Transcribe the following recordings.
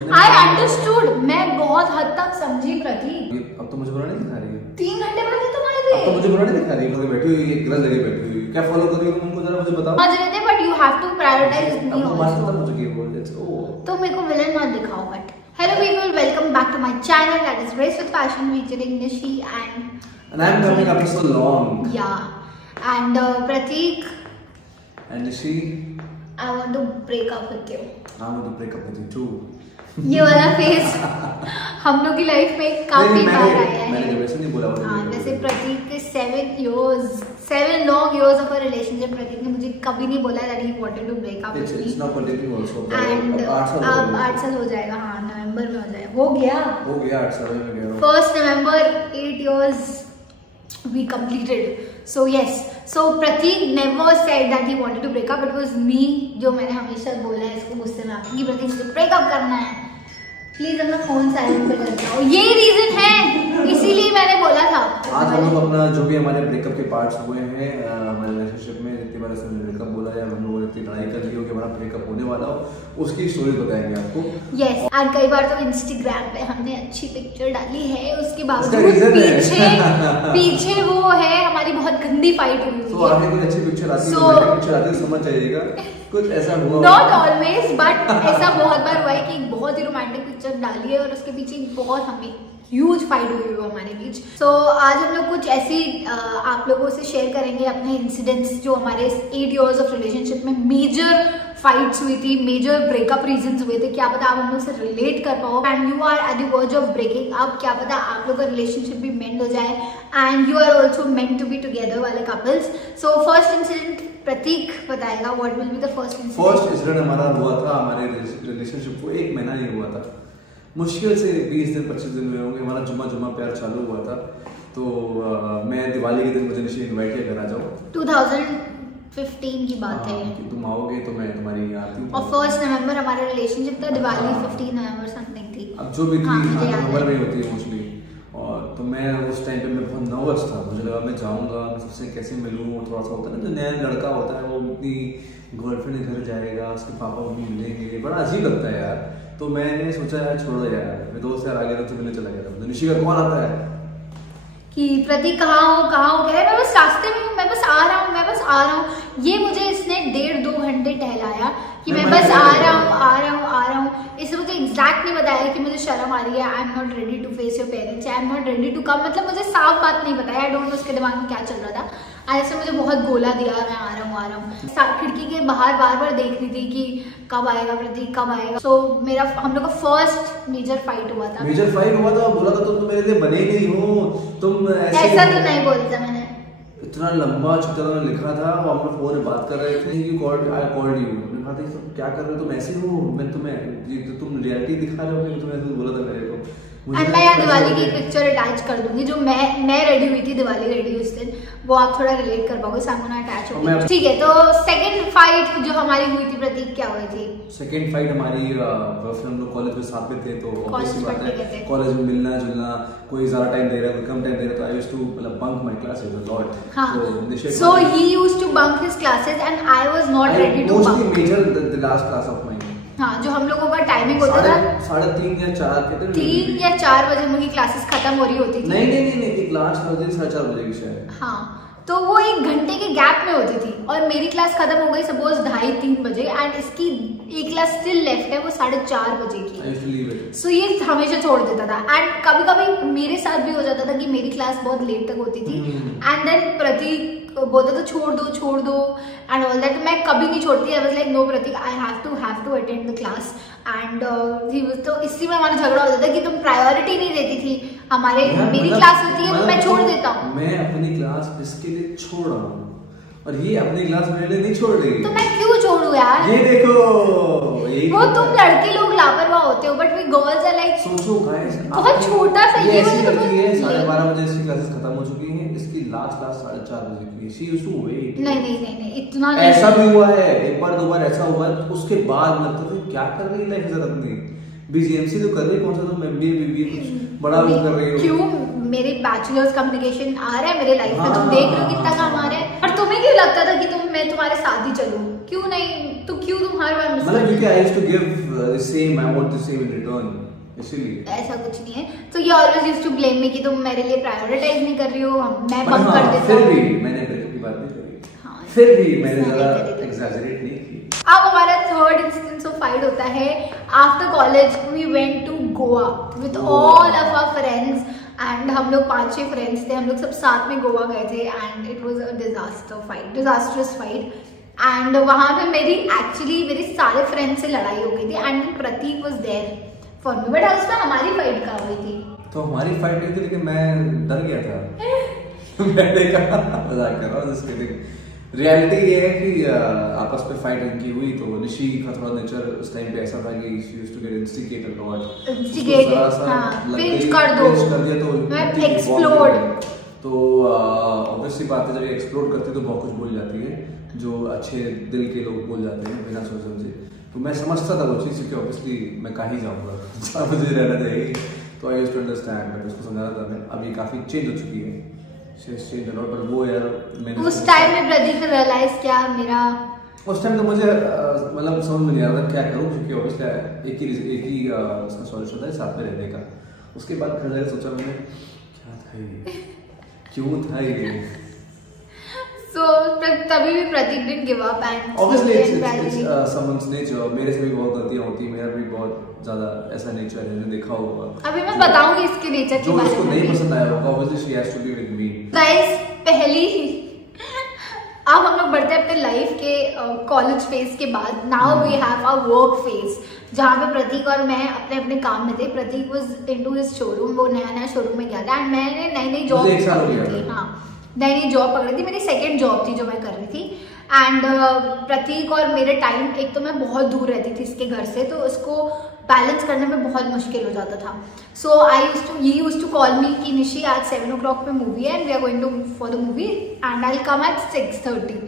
I understood, मैं बहुत हद तक समझी प्रतीक। अब तो मुझे बुरा नहीं दिखा रही है। 3 घंटे पहले तुम्हारे थे। अब तो मुझे बुरा नहीं दिखा रही है। बैठी हुई है, गिलास लगी बैठी हुई है। क्या फॉलो कर रही हो तुमको जरा मुझे बताओ। समझ रहे थे, but you have to prioritize me also। मुझे क्या बोल रहे थे? तो मेरे को विलन मत दिखाओ but. Hello people, welcome back to my channel that is Race with Fashion featuring Nishi and I'm coming after so long. Yeah, and Prateek And Nishi, I want to break up with you। I want to break up with you too। ये वाला face हम लोग की life में काफी बार आया है। मैंने वैसे नहीं बोला। हाँ, जैसे प्रतीक के 7 long years of a relationship, प्रतीक ने मुझे कभी नहीं बोला that he wanted to break up with me। It's not political also। And अब 8 साल हो जाएगा। हाँ, नवंबर में हो जाएगा। हो गया 8 साल में गया। 1 November 8 years we completed। So yes, so Prateek never said that he wanted to break up। It was me जो मैंने हमेशा बोला है इसको गुस्से में आके कि प्रतीक मुझे ब्रेक अप करना है। प्लीज अपना फोन साइलेंट पे कर दो। यही रीजन है, इसीलिए मैंने बोला था। आज हम लोग अपना जो भी हमारे ब्रेकअप के पार्ट्स हुए हैं हमारे रिलेशनशिप में, जितनी बार उसने ब्रेकअप बोला या हम लोगों ने इतनी लड़ाई कर ली हो कि हमारा ब्रेकअप होने वाला हो, उसकी स्टोरी बताएंगे आपको। यस, और कई बार तो इंस्टाग्राम पे हमने अच्छी पिक्चर डाली है, उसके बावजूद पीछे वो है हमारी बहुत गंदी फाइट हुई है। तो आगे कोई अच्छी पिक्चर आती है समझ जाइएगा कुछ ऐसा हुआ। नॉट ऑलवेज, बट ऐसा बहुत बार हुआ है कि एक बहुत ही रोमांटिक पिक्चर डाली है और उसके पीछे बहुत हमें ह्यूज फाइट हुई है हमारे बीच। सो आज हम लोग कुछ ऐसी आप लोगों से शेयर करेंगे अपने इंसिडेंट्स जो हमारे 8 years ऑफ रिलेशनशिप में मेजर फाइट्स हुई थी, मेजर ब्रेकअप रीजंस हुए थे। क्या पता आप हम लोग से रिलेट कर पाओ and you are at the verge of breaking up. क्या पता आप लोग का रिलेशनशिप भी मेंड हो जाए and you are also meant to be together वाले couples. So first incident Prateek बताएगा। What will be the first incident हमारा हुआ था, हमारे रिलेशनशिप को 1 महीना नहीं हुआ था, मुश्किल से 20 दिन 25 दिन हुए होंगे। हमारा जुम्मा प्यार चालू हुआ था। तो मैं दिवाली के दिन मुझे निशी इनवाइट किया घर आ जाओ। 2015 की बात है कि तुम आओगे तो मैं तुम्हारी यहाँ आती हूँ। और 1 नवंबर हमारा रिलेशनशिप था, दिवाली 15 नवंबर समथिंग थी। अब जो भी थी नवंबर में होती है मोस्टली। और तो मैं उस टाइम पे मैं बहुत नर्वस था। मुझे लगा मैं जाऊँगा, मैं सबसे कैसे मिलूँ। थोड़ा सा होता है ना जो नया लड़का होता है वो अपनी गर्लफ्रेंड के घर जाएगा, उसके पापा मम्मी मिलेंगे, बड़ा अजीब लगता है यार। तो मैंने सोचा यार छोड़ो यार, मेरे दोस्त यार आगे तो मिलने चला गया। निशी का कॉल आता है कि प्रतीक कहाँ हो कह रहे, मैं बस रास्ते में हूँ, मैं बस आ रहा हूँ। ये मुझे इसने 1.5-2 घंटे टहलाया कि मैं बस आ रहा हूँ। इसने मुझे एग्जैक्ट नहीं बताया कि मुझे शर्म आ रही है, I am not ready to face your parents, I am not ready to come. मतलब मुझे साफ बात नहीं बताया। आई डोंट नो उसके दिमाग में क्या चल रहा था। ऐसे मुझे बहुत गोला दिया, मैं आ रहा हूँ। खिड़की के बाहर बार देख रही थी कि कब आएगा प्रतीक, कब आएगा। सो हम लोग का फर्स्ट मेजर फाइट हुआ था। बोला था तुम तो मेरे लिए बने ही नहीं हो। तुम ऐसा तो नहीं बोलता मैंने। इतना लंबा छोटा लिखा था, वो हम लोग फोन में बात कर रहे थे। I called you. मैंने कहा था क्या कर रहे हो तुम, ऐसे हो? मैं तुम्हें तुम रियलिटी दिखा रहे हो, तुम्हें ऐसे बोला था मेरे को। एंड मैं यहाँ दिवाली की पिक्चर अटैच कर दूंगी जो मैं रेडी हुई थी, दिवाली रेडी उस दिन, वो आप थोड़ा रिलेट कर पाओगे। सामने अटैच होगी, ठीक है। तो सेकंड फाइट जो हमारी हुई थी प्रतीक, क्या हुई थी? सेकंड फाइट हमारी हम लोग कॉलेज में साथ में थे, तो कॉलेज में मिलना जुलना, कोई ज्यादा टाइम दे रहा है कोई कम टाइम दे रहा है, तो आई यूज्ड टू मतलब bunk my classes a lot. So he used to bunk his classes and I was not ready to bunk major the last class of mine. हाँ, जो हम लोगों का टाइमिंग होता था 3:30 या 4 3 या 4 बजे मेरी क्लासेस खत्म हो रही होती थी। नहीं एक लास्ट होती थी 4:30 बजे की शायद। हाँ, तो वो 1 घंटे के गैप में होती थी और मेरी क्लास खत्म हो गई सपोज 2:30-3 बजे एंड इसकी एक क्लास स्टिल लेफ्ट है, वो 4:30 बजे की। सो ये हमेशा छोड़ देता था एंड कभी कभी मेरे साथ भी हो जाता था कि मेरी क्लास बहुत लेट तक होती थी एंड देन प्रतीक बोलता था छोड़ दो एंड ऑल दैट। मैं कभी नहीं छोड़ती। I was like no Prateek, I have to attend the class and तो इसी में हमारा झगड़ा होता था कि तुम प्रायोरिटी नहीं देती थी हमारे। मेरी क्लास होती है तो मैं छोड़ देता हूँ। मैं अपनी क्लास इसके लिए छोड़ रहा हूँ और ये अपनी क्लास मेरे लिए नहीं छोड़ रही। तो मैं क्यों छोड़ू यार? ये देखो वो तुम लड़के लोग लापरवाह होते हो but we girls are like सोचो गाइस बहुत छोटा सा ये ऐसी लड़की है। 12:30 बजे इसकी क्लासेस खत्म हो चुकी हैं, इसकी लास्ट क्लास 4:30 बजे की। She used to wait. नहीं इतना ऐसा भी हुआ है, एक बार 2 बार ऐसा हुआ है। उसके बाद लगता था क्या कर रही है लाइफ में अपनी, बीजीएमसी तो कर रही, कौन सा तुम एमबीए बीबीए कुछ बड़ा वो कर रही हो। क्यों? मेरे बैचलर्स कम्युनिकेशन आ रहा है मेरे लाइफ में, तुम देख रहे हो कितना काम आ रहा है। और तुम्हें क्यों लगता था कि मैं तुम्हारे साथ ही चलूं? क्यों नहीं? तो क्यों तुम हर बार मिस मतलब क्योंकि I used to give the same, I want the same in return, इसीलिए। ऐसा कुछ नहीं है। तो ये always used to blame me कि तुम मेरे लिए प्रायोरिटाइज नहीं कर रही हो, मैं बंक कर देता फिर हूं। भी मैंने ब्रेकअप की बात नहीं करी। हाँ, फिर भी मैंने ज़्यादा एग्जैजरेट नहीं की। अब हमारा थर्ड इंस्टेंस ऑफ फाइट होता है after college we went to Goa with all of our friends and हम लोग 5-6 फ्रेंड्स थे, हम लोग सब साथ में गोवा गए थे and it was a disastrous fight and वहां पे मेरे सारे फ्रेंड्स से लड़ाई हो गई थी and Prateek was there for me, but उसमें हमारी फाइट कहाँ हुई थी? तो हमारी फाइट हुई थी लेकिन मैं डर गया था। मैंने कहा मजाक कर रहा हूँ, जिसके लिए रियलिटी ये है कि आपस में फाइट इनकी हुई तो निशी का थोड़ा नेचर उस टाइम पे ऐसा था कि she used to get instigated lot, instigated, हां पिंच कर दिया तो एक्सप्लोड। तो ऑब्वियसली बात है, जब ये एक्सप्लोड करती है तो बहुत कुछ बोल जाती है जो अच्छे दिल के लोग बोल जाते हैं बिना सोच समझे। तो मैं समझता था वो चीज़ कि ऑब्वियसली मैं कहीं जाऊँगा, जहाँ मुझे रहना चाहिए। तो आई यूज्ड टू अंडरस्टैंड, मैं उसको समझा था। मैं अब ये काफ़ी चेंज हो चुकी है, पर वो यार मैंने उस टाइम में प्रदीप ने रियलाइज किया मेरा, उस टाइम तो मुझे मतलब समझ में नहीं आ रहा था क्या करूं, क्योंकि ऑब्वियसली एक ही उसका सॉल्यूशन था साथ में रहने का। उसके बाद घर जाकर सोचा मैंने क्या था ये, क्यों था ये। सो तभी भी Prateek didn't give up and obviously it's someone's nature. मेरे से भी बहुत गलतियां होती है, मेरा भी बहुत ज्यादा ऐसा नेचर है, मैंने देखा होगा। अभी मैं बताऊंगी इसके नेचर के बारे में, जो उसको नहीं पसंद आया होगा obviously she has to be with me. Guys पहली अब हम लोग बढ़ते हैं अपने लाइफ के कॉलेज फेज के बाद। Now we have a work phase जहाँ पे प्रतीक और मैं अपने अपने काम में थे। प्रतीक वाज इनटू हिज शोरूम, वो नया शोरूम में गया था एंड मैंने नई जॉब पकड़ी थी। हाँ, नई जॉब पकड़ी थी, मेरी सेकंड जॉब थी जो मैं कर रही थी। एंड प्रतीक और मेरे टाइम, एक तो मैं बहुत दूर रहती थी इसके घर से, तो उसको बैलेंस करने में बहुत मुश्किल हो जाता था। So he used to call me कि निशी आज 7 o'clock पे मूवी है and we are going to for the movie and I will come at 6:30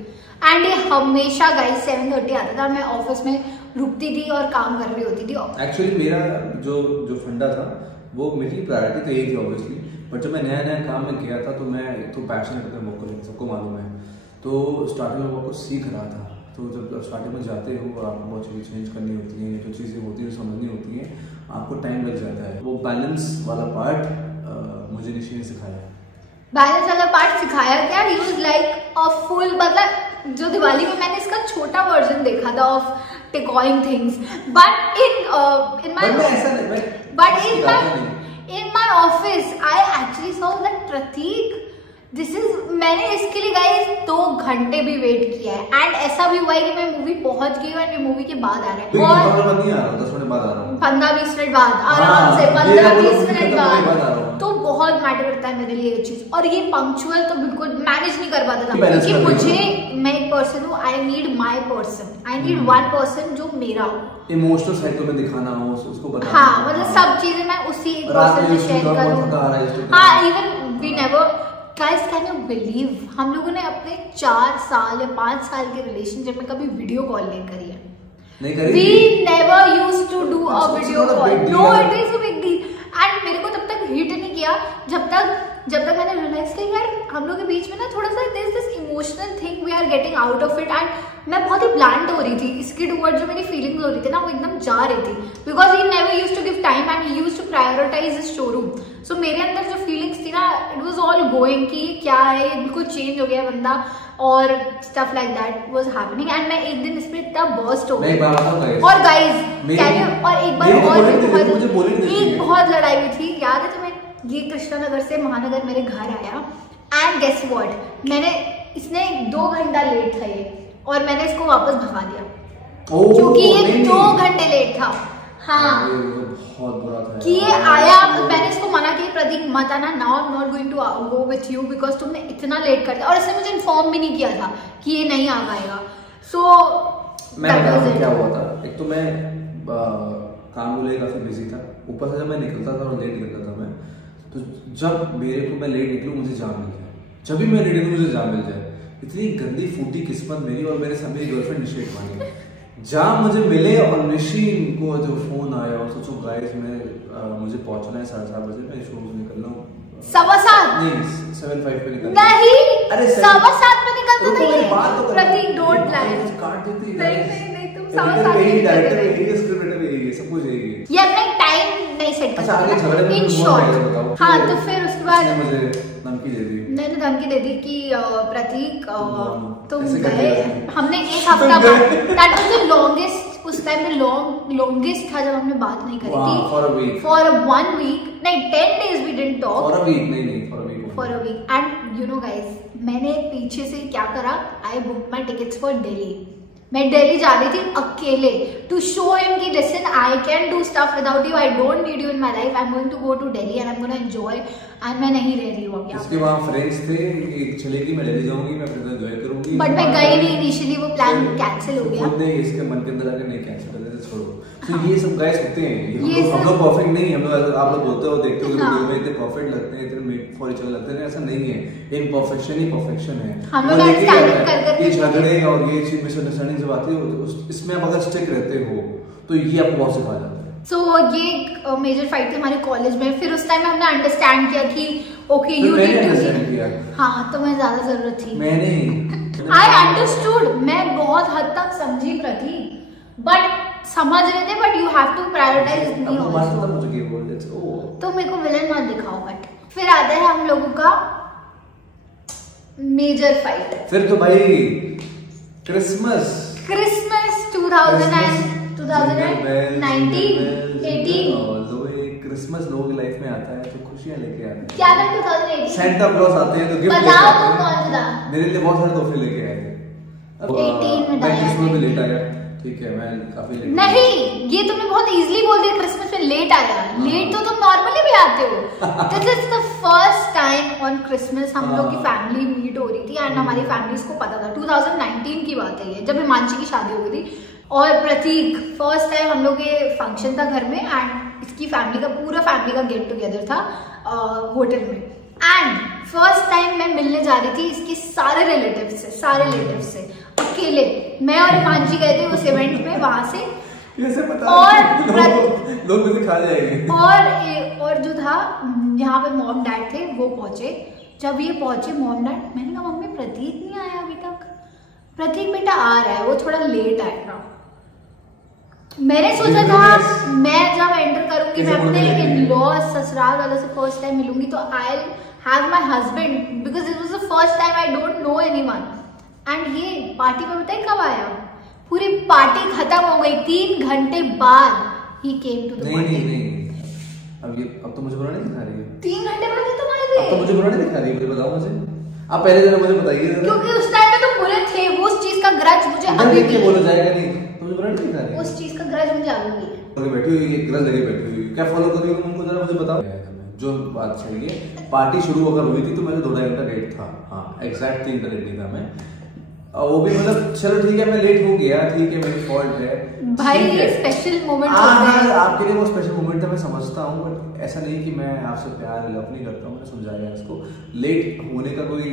and ये हमेशा गाइस 7:30 आता था। मैं ऑफिस में रुकती थी और काम कर रही होती थी। एक्चुअली मेरा जो फंडा था वो मेरी प्रायोरिटी तो यही थी ऑब्वियसली, बट जब मैं नया काम में गया था तो मैं तो पैशनेट अपने वर्क को लेकर, सबको मालूम है। तो स्टार्टिंग में वर्क को सीख रहा था, तो जब स्टार्टिंग में जाते हो और आपको बहुत चीज़ें चेंज करनी होती हैं, जो चीज़ें होती हैं समझनी होती हैं, आपको टाइम लग जाता है। वो बैलेंस वाला पार्ट मुझे निशी ने सिखाया। बैलेंस वाला पार्ट सिखाया क्या? He was like a full, मतलब जो दिवाली में मैंने इसका छोटा वर्जन देखा था ऑफ टिकॉइंग things, but in my office I actually saw that Prateek, मैंने इसके लिए गाइस 2 घंटे भी वेट किया है एंड ऐसा भी हुआ है कि मैं मूवी पहुंच गई हूँ एंड ये मूवी के बाद आ रहा है और 10 मिनट बाद आ रहा हूँ, 15-20 मिनट बाद आराम से 15-20 मिनट बाद। तो बहुत मैटर करता है मेरे लिए ये चीज, और ये पंक्चुअल तो बिल्कुल मैनेज नहीं कर पाता था, क्योंकि मुझे, मैं एक पर्सन हूँ, I need my person, I need one person जो मेरा हो, इमोशनल साइड को मैं दिखाना हो, उसको बताना। हाँ, मतलब सब चीजें मैं उसी एक पर्सन से शेयर करूँ। हाँ, even we never, guys can you believe, हम लोगों ने अपने 4 साल या 5 साल के रिलेशनशिप में कभी वीडियो कॉल नहीं करी है। We never used to do a video call. No, it is a big deal. And मेरे को तब तक हिट नहीं किया जब तक मैंने रियलाइज किया यार हम लोग के बीच में ना थोड़ा सा there is this emotional thing we are getting out of it, and मैं बहुत ही ब्लैंड हो रही थी इसके टुवर्ड, जो मेरी फीलिंग्स हो रही थी ना वो एकदम जा रही थी, because he never used to give time and he used to prioritize his showroom. So मेरे अंदर जो फीलिंग्स थी ना, it was all going कि क्या है, बिल्कुल चेंज हो गया बंदा और stuff like that was happening, and मैं एक दिन इस पे इतना burst हो गया। और guys कैन यू, और एक बार और एक बहुत लड़ाई हुई थी, याद है तुम्हें? ये कृष्णा नगर से महानगर मेरे घर आया एंड गेस व्हाट, इसने 2 घंटा लेट था ये, और मैंने इसको वापस भगा दिया क्योंकि ये 2 घंटे लेट था। हाँ, बहुत बुरा था कि ये आया, मैंने इसको मना किया प्रतीक मत आना, now I am not going to go with you because तुमने इतना लेट कर दिया, और इसने मुझे इन्फॉर्म भी नहीं किया था कि ये नहीं आ पाएगा। सो मैं क्या हुआ था, एक तो मैं काम को लेकर काफी बिजी था, ऊपर से जब मैं निकलता था और लेट निकलता था मैं, तो जब मेरे को मैं लेट निकलूँ मुझे जाम मिल जाए, जब भी मैं लेट निकलूँ मुझे जाम मिल जाए। इतनी गंदी फूटी किस्मत मेरी, और मेरे साथ मेरी गर्लफ्रेंड निशी मानी, जाम मुझे मिले और निशी को जो फोन आया और सोचो गाइस मुझे पहुंचना है 7:30 बजे, मैं शो से निकलना हूँ 7:15 नहीं 7:05 पे निकलना नहीं, अरे 7:15 पे निकलता था ये। बात तो प्रतीक डोंट लाइक, काट देती नहीं तो डायरेक्टर यही है, स्क्रिप्ट राइटर यही है, सब कुछ यही है। ये अपना टाइम नहीं सेट कर। अच्छा आगे झगड़े में इन शॉर्ट। हाँ तो फिर उसके बाद मुझे धमकी दे दी। मैंने धमकी दे दी कि प्रतीक तुम ऐसे कर गए, दिया। हमने एक हफ्ता बाद, दैट वाज द लॉन्गेस्ट, उस टाइम में लॉन्गेस्ट था जब हमने बात नहीं करी थी फॉर 1 वीक, नहीं 10 days we didn't talk for a week, नहीं for a week. And you know guys, मैंने पीछे से क्या करा, I book my tickets for Delhi. मैं दिल्ली जा रही थी अकेले टू शो हिम कि listen I can do stuff without you, I don't need you in my life, I am going to go to Delhi and I am gonna enjoy. And मैं नहीं रह रही हूँ अब यहाँ। इसके वहाँ फ्रेंड्स थे कि चलेगी, मैं दिल्ली जाऊंगी, मैं अपने एंजॉय करूंगी, बट मैं गई नहीं। इनिशियली वो प्लान कैंसिल हो गया। खुद ने इसके मन के अंदर आके नहीं कैंसिल कर देते, छोड़ो। तो ये सब गाइस होते हैं, हम लोग परफेक्ट नहीं, हम लोग आप लोग बोलते हो देखते हो वीडियो में इतने परफेक्ट लगते हैं, इतने मेड फॉर ईच अदर लगते हैं, ऐसा नहीं है। इम्परफेक्शन ही परफेक्शन है। हम लोग अंडरस्टैंडिंग कर करके ये झगड़े और ये चीज मिसअंडरस्टैंडिंग जब आती है, इसमें आप अगर स्टिक रहते हो तो ये आपको बहुत सिखा जाता है। सो ये एक मेजर फाइट थी हमारे कॉलेज में। फिर उस टाइम हमने अंडरस्टैंड किया कि ओके यू नीड टू, हाँ तुम्हें ज्यादा जरूरत थी। मैंने आई अंडरस्टूड, मैं बहुत हद तक समझी प्रतीक, बट समझ रहे थे, but you have to prioritise me also. तो मेरे को विलन मत दिखाओ। बट फिर आता है हम लोगों का मेजर फाइट। फिर तो भाई क्रिसमस क्रिसमस लोगों की लाइफ में आता है तो खुशियां लेके आता है। क्या था 2018? सेंटा क्लॉज आते हैं तो गिफ्ट बताओ कौन सा? मेरे लिए बहुत सारे तोहफे लेके आए थे। 18 में मैं क्रिसमस में लेट आया, ठीक है, मैं काफी लेट नहीं, ये तुमने बहुत इजीली बोल दिया क्रिसमस में लेट आया। लेट तो तुम नॉर्मली भी आते हो। This is the first time on Christmas हम लोग की फैमिली मीट हो रही थी एंड हमारी फैमिलीज को पता था। 2019 की बात है ये, जब हिमांशी की शादी हो गई थी। और प्रतीक फर्स्ट टाइम हम लोग के फंक्शन था घर में एंड इसकी फैमिली का, पूरा फैमिली का गेट टुगेदर था होटल में। एंड फर्स्ट टाइम मैं मिलने जा रही थी इसके सारे रिलेटिव्स से अकेले। मैं और हिमांशी गए थे उस इवेंट में, वहां से ऐसे पता और लोग मुझे खा जाएंगे। और जो था यहाँ पे मॉम डैड थे, वो पहुंचे। जब ये पहुंचे मॉम डैड, मैंने कहा मम्मी प्रतीक नहीं आया अभी तक। प्रतीक बेटा आ रहा है, वो थोड़ा लेट आएगा। मैंने सोचा था मैं जब एंटर करूंगी मैं अपने इन-लॉज ससुराल वालों से फर्स्ट टाइम मिलूंगी तो I have my husband because it was the first time I don't know anyone. And ये पार्टी में बताइए कब आया? पूरी पार्टी खत्म हो गई 3 घंटे बाद ही केम टू द पार्टी। नहीं अब तो मुझे बुरा नहीं दिखा रही है। 3 घंटे बाद तुम आए थे? अब तो मुझे बुरा नहीं दिखा रही है, मुझे बताओ मुझे। आप पहले जरा मुझे बताइए, क्योंकि उस टाइम में तुम बुरे थे। वो उस चीज का ग्रज मुझे अभी भी बोला जाएगा नहीं, मुझे बुरा नहीं दिखा रही है। उस चीज का ग्रज मुझे अभी भी है। बैठी हुई एक ग्रज लगे बैठी हुई, क्या फॉलो कर रही हो तुमको जरा मुझे बताओ। जो बात चाहिए, पार्टी शुरू अगर हुई थी तो मेरे 2-2.5 घंटा लेट था। हाँ एग्जैक्ट 3 घंटा लेट नहीं था मैं। वो भी मतलब चलो ठीक है मैं लेट हो गया, ठीक है मेरी फॉल्ट है भाई। ये स्पेशल मोमेंट होता है आपके लिए, वो स्पेशल मोमेंट है मैं समझता हूँ, बट ऐसा नहीं कि मैं आपसे प्यार लव नहीं करता हूँ। मैंने समझाया इसको, लेट होने का कोई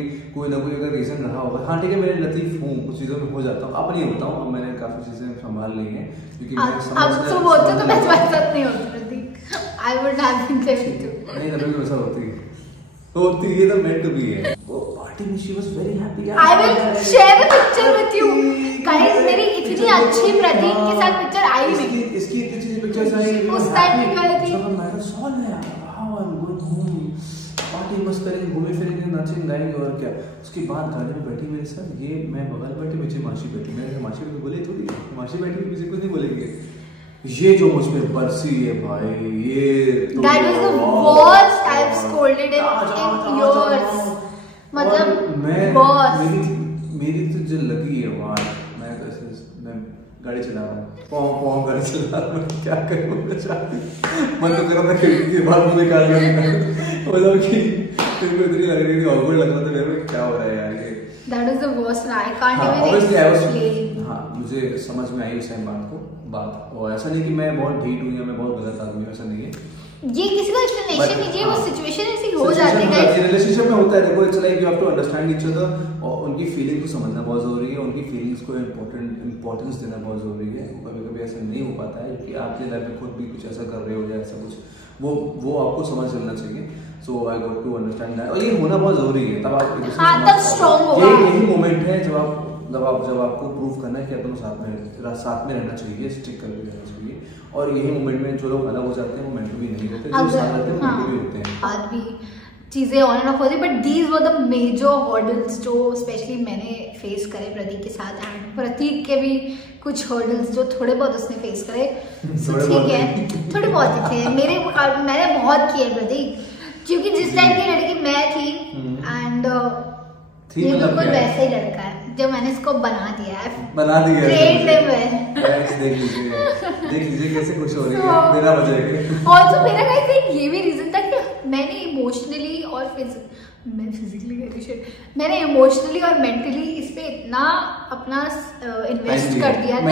ना कोई अगर रीजन रहा होगा। हाँ ठीक है मैं लतीफ हूँ, कुछ चीजों में हो जाता हूँ, अब नहीं होता हूँ। अब मैंने काफी चीजें संभाल ली हैं क्योंकि अब तो बोलते तो मैं तुम्हारे साथ नहीं होती। I would have been there too. नहीं ना बिल्कुल ऐसा होती ये तो मेंट टू बी है। वो पार्टी में she was very happy. I will share the picture with you guys. मेरी इतनी अच्छी प्रतीक के साथ पिक्चर आई नहीं। इसकी इतनी अच्छी पिक्चर्स आई उस टाइम में गई थी। सब मैटर सॉल्व है। How I am going home, party मस्त करेंगे, घूमे फिरेंगे, नाचेंगे गाएंगे और क्या। उसके बाद गाड़ी में बैठी मेरे साथ ये, मैं बगल बैठे, पीछे मासी बैठी। मैंने मासी को बोले थोड़ी, मासी बैठी पीछे कुछ नहीं बोलेंगे। ये जो मुझ पे बरसी है भाई, ये that was the worst I've scolded in years। मतलब बॉस मेरी तो जो लगी है वहाँ, मैं गाड़ी चला रहा हूँ, गाड़ी चला रहा हूँ, क्या करूँ मन तो कर रहा था खिड़की के बाहर मुझे निकाल मतलब कि तुमको इतनी लग रही थी, ऑकवर्ड लग रहा था मेरे को, क्या हो रहा है यार ये। That was the worst ना, I can't even explain। हाँ मुझे समझ में आई उस टाइम बात। और ऐसा नहीं कि मैं बहुत ढीठ हूँ या मैं बहुत गलत आदमी हूँ, ऐसा नहीं है। ये किसी का एक्सप्लेनेशन कीजिए, वो सिचुएशन ऐसी हो जाती है गाइस। रिलेशनशिप में होता है, देखो it's like you have to understand each other और उनकी फीलिंग को समझना बहुत जरूरी है। उनकी फीलिंग्स को इंपॉर्टेंस देना बहुत जरूरी है। कभी-कभी ऐसा नहीं हो पाता है क्योंकि आपके लाइफ में खुद भी कुछ ऐसा कर रहे हो या ऐसा कुछ, वो आपको समझ चलना चाहिए। So I got to understand that, और ये होना बहुत जरूरी है। तब आप तब स्ट्रांग होगा। यही मोमेंट है जब आप जब आपको प्रूव करना है कि अपन साथ में रहना चाहिए, स्टिक करके रहना चाहिए, और यही मोमेंट में जो लोग अलग हो जाते हैं वो मेंट भी नहीं होते, जो साथ रहते हैं वो मेंट भी होते हैं। आज भी चीजें ऑन एंड ऑफ होती, but these were the major hurdles जो स्पेशली मैंने फेस करे प्रतीक के साथ, एंड प्रतीक के भी कुछ हर्डल्स जो थोड़े बहुत उसने फेस करे। ठीक है, थोड़े बहुत ही थे मैंने बहुत किए प्रतीक, क्योंकि जिस टाइप की लड़की मैं थी, एंड ये बिल्कुल वैसा ही लड़का है जो मैंने इसको बना दिया है। देख लीजिए कैसे खुश हो रही है, मेरा बजाएगा। ऑल्सो मेरा गाइस ये भी रीजन था कि मैंने इमोशनली और मैंने इमोशनली और मेंटली इस पे इतना अपना इन्वेस्ट कर दिया था।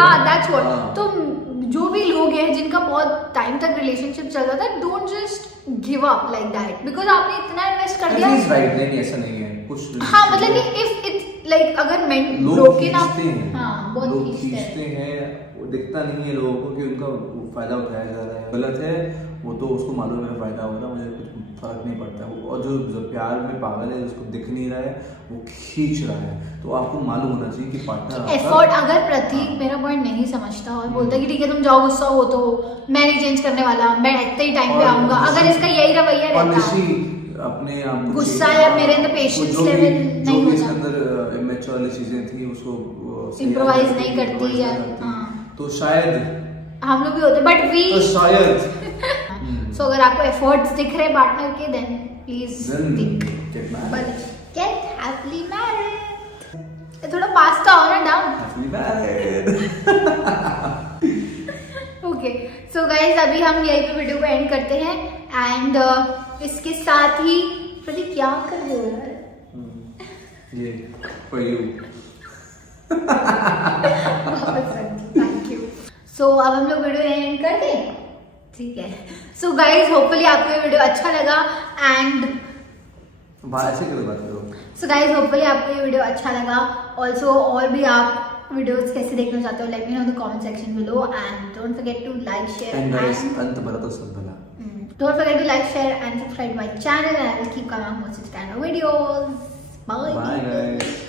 हाँ, दैट्स व्हाट। तो जो भी लोग हैं जिनका बहुत टाइम तक रिलेशनशिप चल रहा था, don't just give up like that, because आपने इतना इन्वेस्ट कर दिया। नहीं, ऐसा नहीं है कुछ। हाँ, मतलब कि इफ इट्स लाइक अगर ब्रोकन अप, हाँ, बहुत खींचते हैं, वो दिखता नहीं है लोगों को कि उनका फायदा उठाया जा रहा है, गलत है वो, तो उसको मालूम है मेरा फायदा हो रहा है, मुझे कुछ फर्क नहीं पड़ता है। और जो प्यार में पागल है, उसको दिख नहीं रहा है, वो खींच रहा है, तो आपको मालूम होना चाहिए कि पार्टनर एफर्ट। अगर प्रतीक मेरा पॉइंट नहीं समझता और बोलता है कि ठीक है तुम जाओ, गुस्सा हो तो मैं नहीं चेंज करने वाला, मैं इतने ही टाइम पे आऊंगा, अगर इसका यही रवैया रहता, अपने आप गुस्सा या मेरे अंदर पेशेंस लेवल नहीं होता, इसके अंदर इमेच्योर वाली चीजें थी, उसको इम्प्रोवाइज नहीं करती है, तो शायद हम लोग भी होते, बट वी शायद। सो अगर आपको एफर्ट्स दिख रहे पार्टनर के, then please get happily married. थोड़ा पास्ता हो ना down, happily married. Okay, so guys अभी हम यहीं पे वीडियो को एंड करते हैं, एंड इसके साथ ही प्रतीक क्या कर रहे हो यार? ये for you. Thank you. So अब हम लोग वीडियो एंड कर दें, ठीक है। सो गाइज होपफुली आपको ये वीडियो अच्छा लगा, एंड सो गाइज होपफुली आपको ये वीडियो अच्छा लगा। ऑल्सो और भी आप वीडियोस कैसे देखना चाहते हो, let me know in the comment section below, and don't forget to like share and don't forget to like, share and subscribe to my channel, and I will keep coming up with such kind of videos. Bye guys.